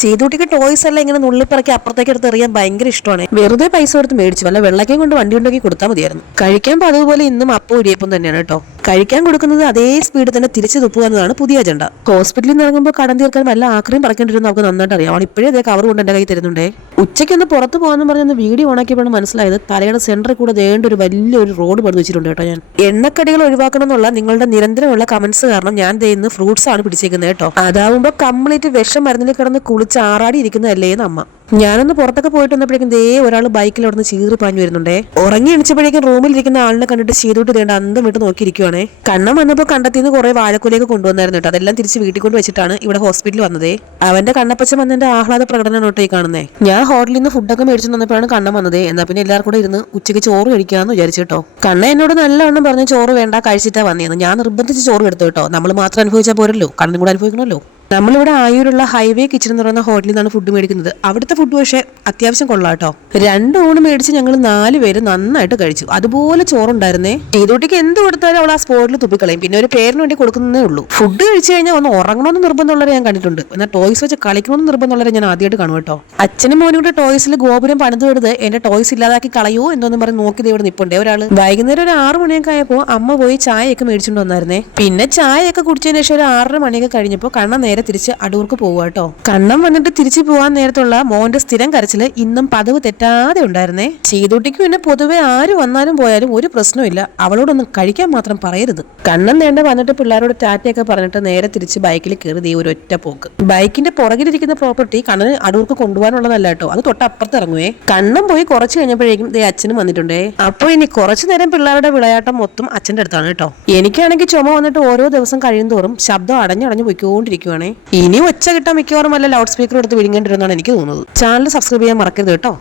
ചെയ്തൂട്ടിക്ക് toys എല്ലാം ഇങ്ങനെ നുള്ളിപ്പിറക്കി അപ്പുറത്തേക്ക് എടുത്ത് എറിയാൻ ഭയങ്കര ഇഷ്ടമാണ്. വെറുതെ പൈസ കൊടുത്ത് മേടിച്ചു, വല്ല വെള്ളക്കയും കൊണ്ട് വണ്ടി ഉണ്ടാക്കി കൊടുത്താൽ മതിയായിരുന്നു. കഴിക്കാൻ പതിവുപോലെ ഇന്നും അപ്പം ഇടിയപ്പം തന്നെയാണ് കേട്ടോ. കഴിക്കാൻ കൊടുക്കുന്നത് അതേ സ്പീഡിൽ തന്നെ തിരിച്ചു തുപ്പുക എന്നതാണ് പുതിയ അജണ്ട. ഹോസ്പിറ്റലിൽ നിന്ന് ഇറങ്ങുമ്പോൾ കടം തീർക്കാൻ വല്ല ആക്രയും പറക്കേണ്ടിരുന്ന നമുക്ക് നന്നായിട്ട് അറിയാം. അവൾ ഇപ്പോഴേ അതേ കവർ കൊണ്ട് എന്റെ കൈ തരുന്നുണ്ടേ. ഉച്ചയ്ക്കൊന്ന് പുറത്ത് പോകാന്ന് പറഞ്ഞൊന്ന് വീഡിയോ ഓണാക്കിയപ്പോഴാണ് മനസ്സിലായത് തലയുടെ സെന്ററിൽ കൂടെ ദേണ്ട ഒരു വലിയൊരു റോഡ് പണിത് വെച്ചിട്ടുണ്ട് കേട്ടോ. ഞാൻ എണ്ണക്കടികൾ ഒഴിവാക്കണം എന്നുള്ള നിങ്ങളുടെ നിരന്തരമുള്ള കമന്റ്സ് കാരണം ഞാൻ ഇന്ന് ഫ്രൂട്ട്സ് ആണ് പിടിച്ചേക്കുന്നത് കേട്ടോ. അതാവുമ്പോ കംപ്ലീറ്റ് വിഷം മരുന്നിൽ കിടന്ന് കുളിച്ച് ആറാടി ഇരിക്കുന്നതല്ലേ അമ്മ. ഞാനൊന്ന് പുറത്തൊക്കെ പോയിട്ട് വന്നപ്പോഴേക്കും ഒരാൾ ബൈക്കിൽ അവിടെ നിന്ന് ചീറി പാഞ്ഞു വരുന്നുണ്ടേ. ഉറങ്ങി എണിച്ചപ്പോഴേക്കും റൂമിലിരിക്കുന്ന ആളിനെ കണ്ടിട്ട് ചെയ്തോട്ട് ദേണ്ട അന്തം വിട്ട് നോക്കിയിരിക്കുവാണേ. കണ്ണം വന്നപ്പോൾ കണ്ടെത്തിന്ന് കുറെ വാഴക്കുലേക്ക് കൊണ്ടുവന്നായിരുന്നു കേട്ടോ. അതെല്ലാം തിരിച്ച് വീട്ടിൽ കൊണ്ട് വെച്ചിട്ടാണ് ഇവിടെ ഹോസ്പിറ്റലിൽ വന്നതേ. അവന്റെ കണ്ണപ്പച്ച വന്നതിന്റെ ആഹ്ലാദ പ്രകടനം കേട്ടോ ഈ കാണുന്നേ. ഞാൻ ഹോട്ടലിൽ നിന്ന് ഫുഡൊക്കെ മേടിച്ചു വന്നപ്പോഴാണ് കണ്ണം വന്നതേ. എന്നാ പിന്നെ എല്ലാവർക്കും കൂടെ ഇരുന്ന് ഉച്ചയ്ക്ക് ചോറ് കഴിക്കാന്ന് വിചാരിച്ചിട്ടോ. കണ്ണ എന്നോട് നല്ലവണ്ണം പറഞ്ഞ് ചോറ് വേണ്ട കഴിച്ചിട്ടാ വന്നേന്ന്. ഞാൻ നിർബന്ധിച്ച് ചോറ് എടുത്തു കേട്ടോ. നമ്മൾ മാത്രം അനുഭവിച്ചാൽ പോരല്ലോ, കണ്ണനും കൂടെ അനുഭവിക്കണമല്ലോ. നമ്മളിവിടെ ആയൂരുള്ള ഹൈവേ കിച്ചൺ എന്ന് പറയുന്ന ഹോട്ടലിൽ നിന്നാണ് ഫുഡ് മേടിക്കുന്നത്. അവിടുത്തെ ഫുഡ് പക്ഷേ അത്യാവശ്യം കൊള്ളാട്ടോ. 2 ഊണ് മേടിച്ച് ഞങ്ങൾ 4 പേര് നന്നായിട്ട് കഴിച്ചു. അതുപോലെ ചോറുണ്ടായിരുന്നേ. ചെയ്തോട്ടിക്ക് എന്ത് കൊടുത്താലും അവൾ ആ സ്പോട്ടിൽ തുപ്പിക്കളയും. പിന്നെ ഒരു പേരിന് വേണ്ടി കൊടുക്കുന്നേ ഉള്ളൂ. ഫുഡ് കഴിച്ചു കഴിഞ്ഞാൽ ഒന്ന് ഉറങ്ങണമെന്ന് നിർബന്ധമുള്ളവരെ ഞാൻ കണ്ടിട്ടുണ്ട്. എന്നാൽ ടോയ്സ് വെച്ച് കളിക്കണമെന്ന് നിർബന്ധമുള്ളവരെ ഞാൻ ആദ്യമായിട്ട് കാണും കേട്ടോ. അച്ഛനും മോനും കൂടെ ടോയ്സിൽ ഗോപുരം പണിത് എടുത്ത് എന്റെ ടോയ്സ് ഇല്ലാതാക്കി കളയോ എന്തോന്നും പറഞ്ഞ് നോക്കി ഇവിടെ നിപ്പുണ്ടേ ഒരാള്. വൈകുന്നേരം ഒരു 6 മണിയൊക്കെ ആയപ്പോൾ അമ്മ പോയി ചായയൊക്കെ മേടിച്ചുകൊണ്ട് വന്നായിരുന്നേ. പിന്നെ ചായയൊക്കെ കുടിച്ചതിന് ശേഷം ഒരു 6:30 മണിയൊക്കെ കഴിഞ്ഞപ്പോൾ കണ്ണ തിരിച്ച് അടൂർക്ക് പോവുക കേട്ടോ. കണ്ണം വന്നിട്ട് തിരിച്ചു പോകാൻ നേരത്തുള്ള മോന്റെ സ്ഥിരം കരച്ചില് ഇന്നും പതിവ് തെറ്റാതെ ഉണ്ടായിരുന്നേ. ചെയ്തൂട്ടിക്ക് പിന്നെ പൊതുവെ ആര് വന്നാലും പോയാലും ഒരു പ്രശ്നമില്ല. അവളോടൊന്നും കഴിക്കാൻ മാത്രം പറയരുത്. കണ്ണം നേണ്ട വന്നിട്ട് പിള്ളേരോട് ടാറ്റയൊക്കെ പറഞ്ഞിട്ട് നേരെ തിരിച്ച് ബൈക്കിൽ കയറി ഒരു ഒറ്റ പോക്ക്. ബൈക്കിന്റെ പുറകിലിരിക്കുന്ന പ്രോപ്പർട്ടി കണ്ണന് അടൂർക്ക് കൊണ്ടുപോകാനുള്ളതല്ല കേട്ടോ. അത് തൊട്ടപ്പുറത്ത് ഇറങ്ങുവേ. കണ്ണം പോയി കുറച്ച് കഴിഞ്ഞപ്പോഴേക്കും അച്ഛനും വന്നിട്ടുണ്ടേ. അപ്പൊ ഇനി കുറച്ചു നേരം പിള്ളേരുടെ വിളയാട്ടം മൊത്തം അച്ഛന്റെ അടുത്താണ് കേട്ടോ. എനിക്കാണെങ്കിൽ ചുമ വന്നിട്ട് ഓരോ ദിവസം കഴിയും തോറും ശബ്ദം അടഞ്ഞടഞ്ഞു പോയിക്കൊണ്ടിരിക്കുവാണേ. ഇനി ഒച്ച കിട്ടാൻ മിക്കവാറും വല്ല ലൗഡ് സ്പീക്കർ എടുത്ത് വിഴുങ്ങേണ്ടിരുന്നാണ് എനിക്ക് തോന്നുന്നത്. ചാനൽ സബ്സ്ക്രൈബ് ചെയ്യാൻ മറക്കരുത് കേട്ടോ.